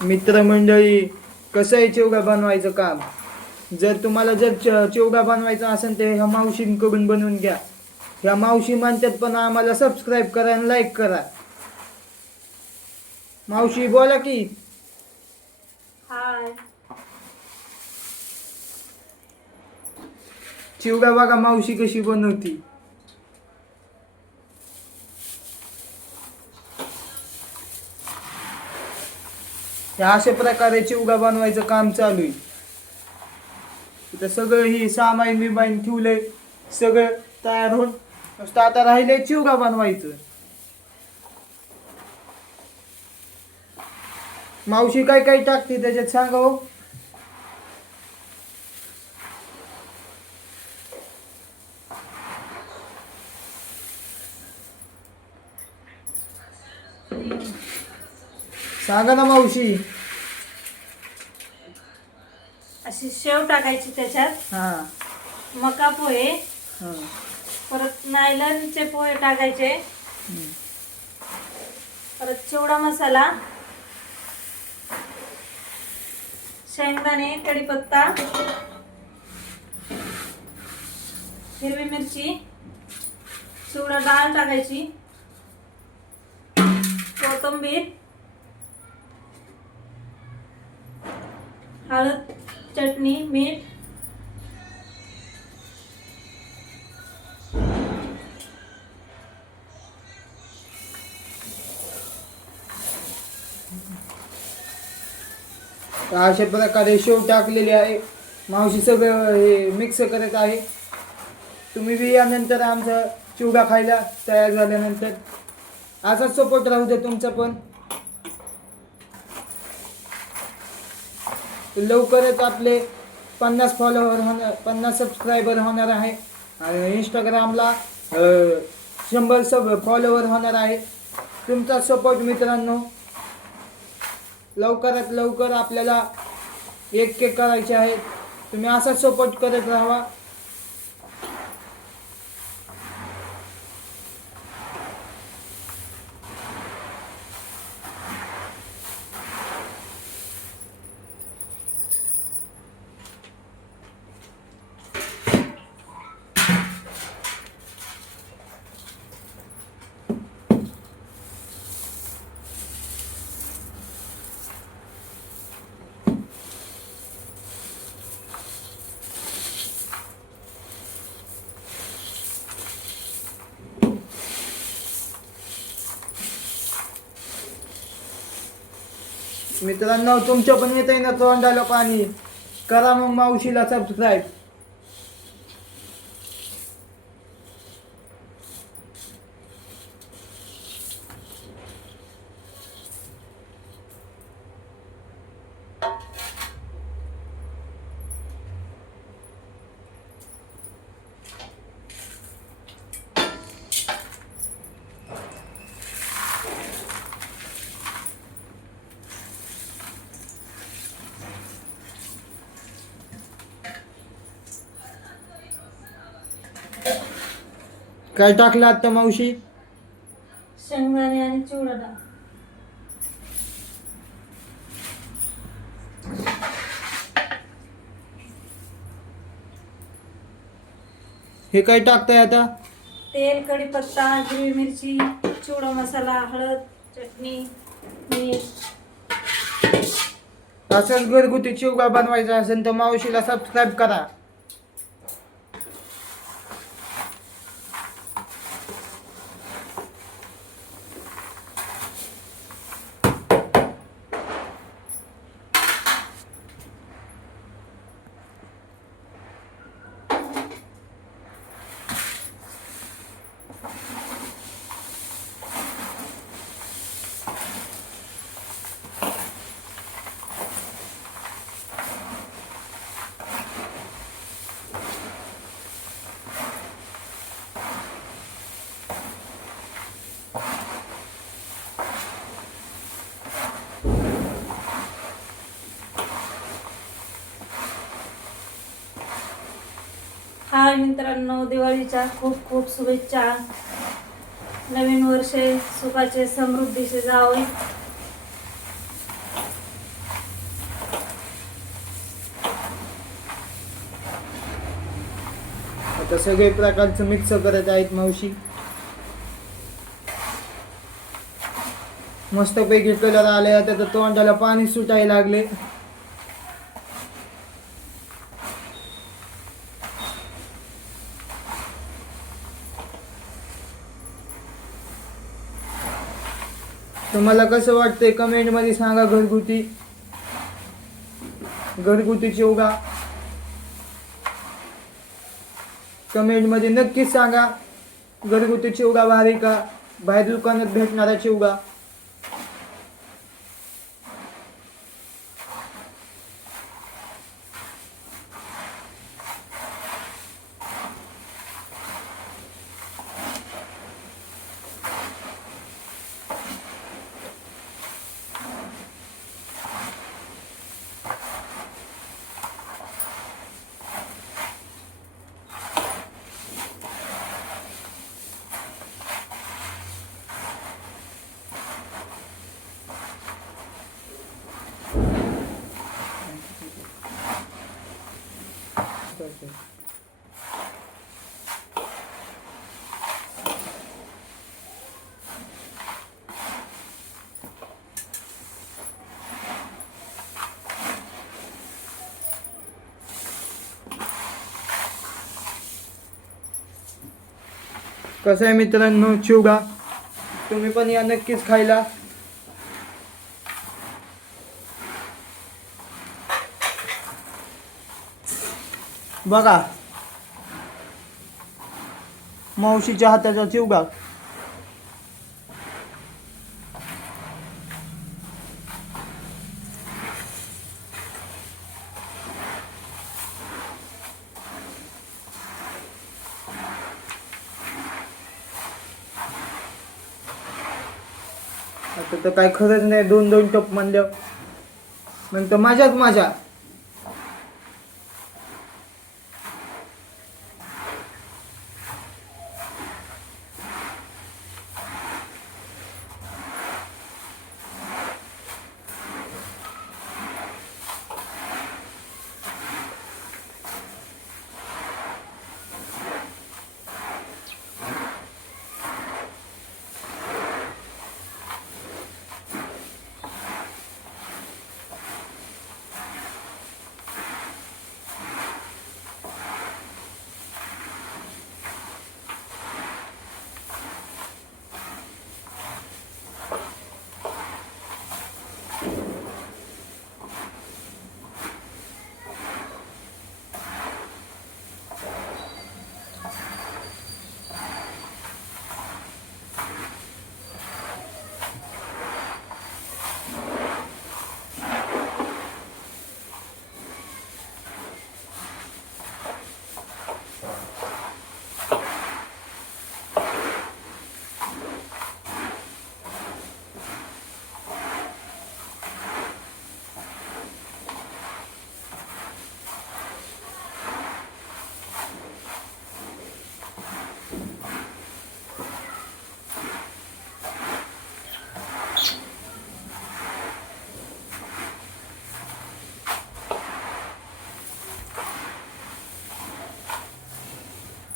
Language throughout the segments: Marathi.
मित्रमंडळी, कसं आहे चिवडा बनवायचं काम. जर तुम्हाला चिवडा बनवायचा असेल तर ह्या मावशींकडून बनवून घ्या. ह्या मावशी म्हणतात पण आम्हाला सबस्क्राईब करा आणि लाईक करा. मावशी बोला की. हाय. चिवडा बघा मावशी कशी बनवती. अशा प्रकारे चिवडा बनवायचं काम चालू आहे. इथं सगळं ही सामाईन बिमाईन ठेवलंय, सगळं तयार होऊन नुसतं आता राहिलंय चिवडा बनवायचं. मावशी काय काय टाकते त्याच्यात सांगा हो. सांगा ना मावशी. अशी शेव टाकायची त्याच्यात, हा मका पोहे, हा परत नायलनचे पोहे टाकायचे, परत चिवडा मसाला, शेंगदाणे, कढीपत्ता, हिरवी मिरची, चिवडा डाळ टाकायची, कोथिंबीर, हळद, चटणी, मीठ, अशा प्रकारे शेव टाकलेली आहे. मावशी सगळं हे मिक्स करत आहे. तुम्ही बी यानंतर आमचा चिवडा खायला तयार झाल्यानंतर असाच सपोर्ट राहू दे तुमचा पण. लवकरच आपले 50 फॉलोअर होणार, 50 सबस्क्रायबर होणार आहे आणि इंस्टाग्रामला 100 फॉलोअर होणार आहे. तुमचा सपोर्ट मित्रांनो. लवकरात लवकर आपल्याला 1K करायचे आहेत. तुम्ही असाच सपोर्ट करत राहा. मित्रांनो, तुमच्या पण येत आहे ना तोंडाला पाणी. करा मग मावशीला सबस्क्राईब. काय टाकलं आता मावशी. शेंगदाणे आणि चिवडा डाळ. हे काय टाकताय आता. तेल, कढीपत्ता, हिरवी मिरची, चिवडा मसाला, हळद, चटणी, मीठ. असंच घरगुती चिवडा बनवायचा असेल तर मावशीला सबस्क्राईब करा. हाय मित्रांनो, दिवाळीच्या खूप खूप शुभेच्छा. नवीन वर्षे सुखाचे समृद्धीचे जावे. आता सगळे प्रकारचं मिक्स करत आहेत मावशी. मस्तपैकी कलर आले. आता तर तोंडाला पाणी सुटायला लागले. तुम्हाला कसं वाटतंय कमेंट मध्ये सांगा. घरगुती चिवडा कमेंट मध्ये नक्कीच सांगा. घरगुती चिवडा भारी का बाहेर दुकानात भेटणारा चिवडा? कसं आहे मित्रांनो चिवडा? तुम्ही पण या नक्कीच खायला. बघा मावशीच्या हाताचा चिवडा. आता तर काय खरंच नाही. 2-2 टप म्हणलं नंतर माझ्याच माझ्या.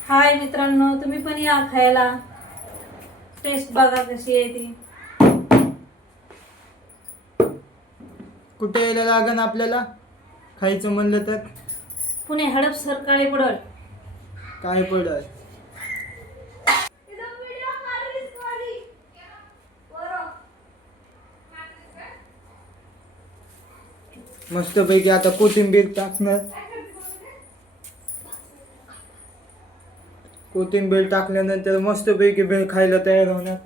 हाय मित्रांनो, तुम्ही पण या खायला. टेस्ट बघा कशी आहे ती. कुठे यायला लागन आपल्याला खायचं म्हणलं तर? पुणे हडपसर काळे पडल. काय पडत? मस्तपैकी आता कोथिंबीर टाकणार. कोथिंबीर टाकल्यानंतर मस्तपैकी भेळ खायला तयार होणार.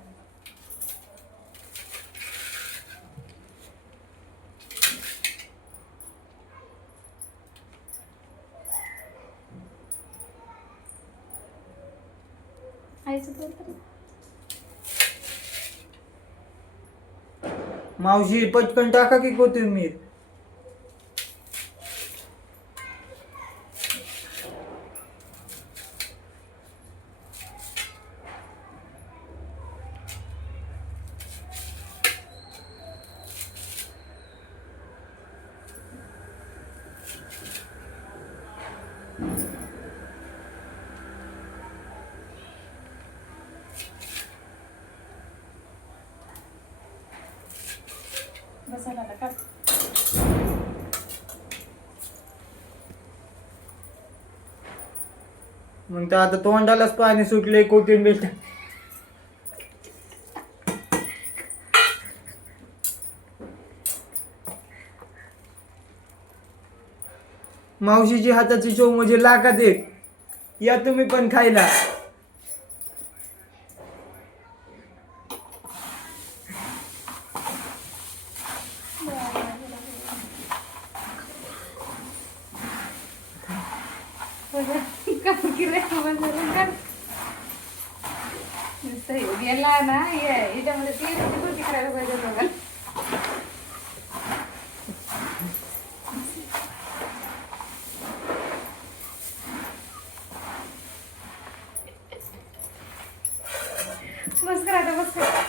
मावशी पटकन टाका की कोथिंबीर. बसा दादा काढ. मग तर आता तोंडालाच पाणी सुटले कोथिंबीर. मावशीची हाताची चव म्हणजे लाखात एक. या तुम्ही पण खायला. काम केलं गेला ना याच्यामध्ये ती कृती करायला पाहिजे बघा. बस करा आता बस करा.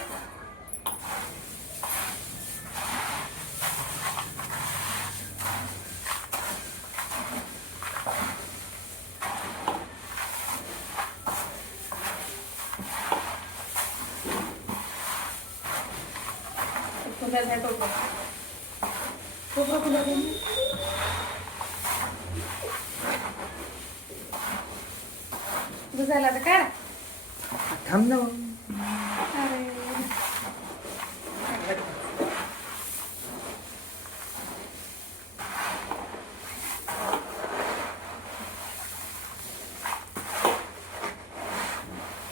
फुलाचा टोपला टोपला फुलाचा बुजायला आता काय. थांब ना मग. अरे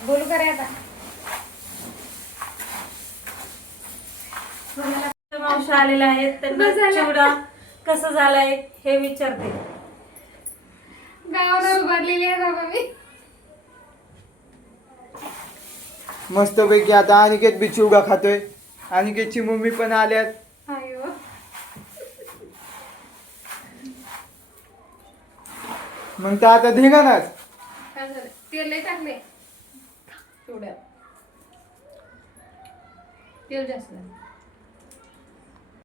बोलू करे आता. मावशी आलेल्या आहेत, त्यांना बस झालं. चिवडा कसा झालाय हे विचारते. गावाला उभारलेली आहे बाबा मी. मस्तपैकी आता अनिकेत बी चिवडा खातोय. अनिकेतची मम्मी पण आल्यात. अयो मग तर आता धिंगाणाच. काय झालं तेल लय टाकले चिवड्यात. तेल जास्त झालं.